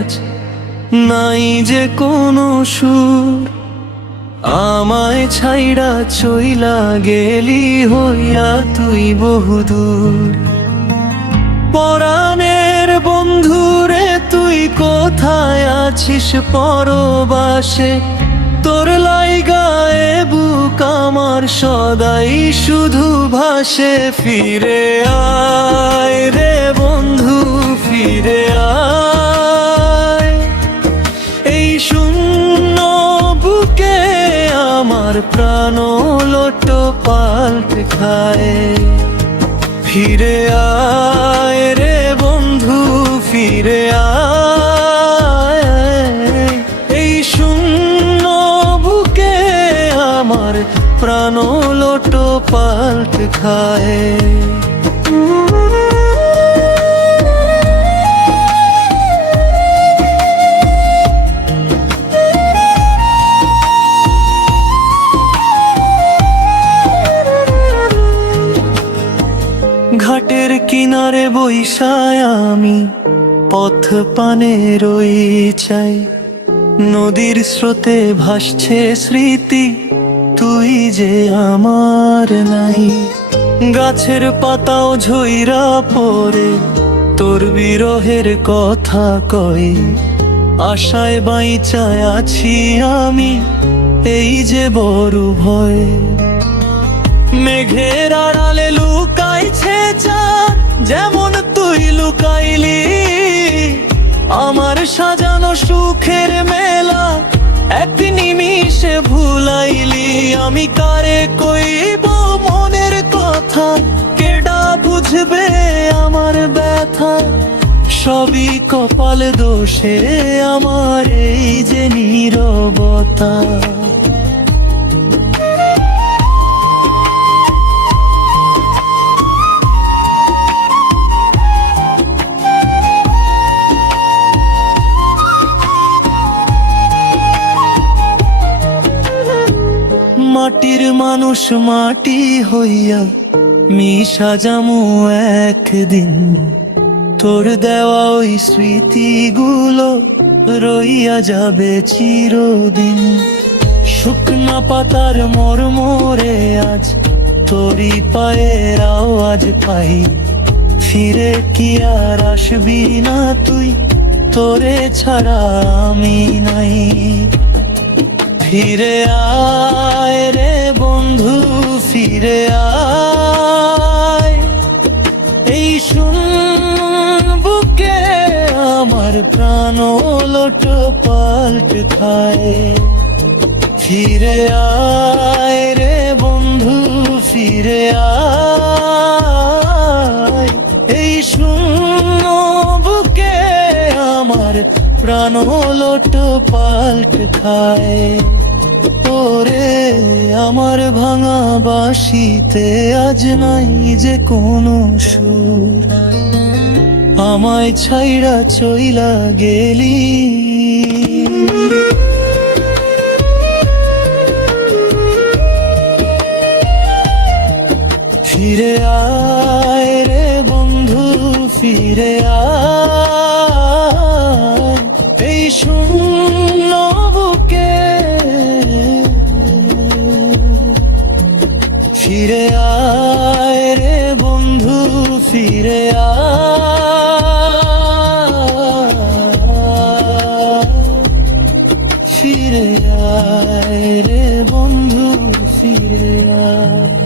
আজ নাই যে কোনো সুর। আমায় ছাইড়া চইলা গেলি হইয়া তুই বহুদূর। পরাণের বন্ধুরে তুই কোথায় আছিস পরবাসে? তোর লাইগায়ে বুক আমার সদাই শুধু ভাসে। ফিরে আয় রে বন্ধু, ফিরে আয়। এই শূন্য বুকে আমার প্রাণ লোটপাল্ট খায়। ফিরে আয় রে বন্ধু, ফিরে আয়। এই শূন্য বুকে আমার প্রাণ লোটপাল্ট খায়। ঘাটের কিনারে বইসায় আমি পথ পানে রই চাই। নদীর স্রোতে ভাসছে স্মৃতি, তুই যে আমার নাই। গাছের পাতাও ঝইরা পড়ে তোর বিরহের কথা কই। আশায় বাইচায় আছি আমি, এই যে বড় ভয়। মেঘের আড়ালে লুকাইছে চাঁদ, যেমন তুই লুকাইলি। আমার সাজানো সুখের মেলা এক নিমিষে ভুলাইলি। আমি কারে কইব মনের কথা, কেডা বুঝবে আমার ব্যথা? সবই কপাল দোষে আমার এই যে নীরবতা। মাটির মানুষ মাটি হইয়া মিশা যামু একদিন। তোর দেওয়া ওই স্মৃতিগুলো রইয়া যাবে চিরদিন। শুকনা পাতার মরমরে আজ তোরই পায়ের আওয়াজ পাই। ফিরে কি আর আসবি না তুই, তোরে ছাড়া আমি নাই। ফিরে আয় রে বন্ধু, ফিরে আয়। এই শূন্য বুকে আমার প্রাণ লোটপাল্ট খায়। ফিরে আয় রে বন্ধু, ফিরে আয়। এই শূন্য বুকে আমার প্রাণ লোটপাল্ট খায়। ওরে আমার ভাঙা বাঁশিতে আজ নাই যে কোনো সুর। আমায় ছাইড়া চইলা গেলি। ফিরে আয় রে বন্ধু, ফিরে আয়। এই শূন্য বুকে ফিরে আয় রে বন্ধু, ফিরে আয়। ফিরে আয় রে বন্ধু, ফিরে আয়।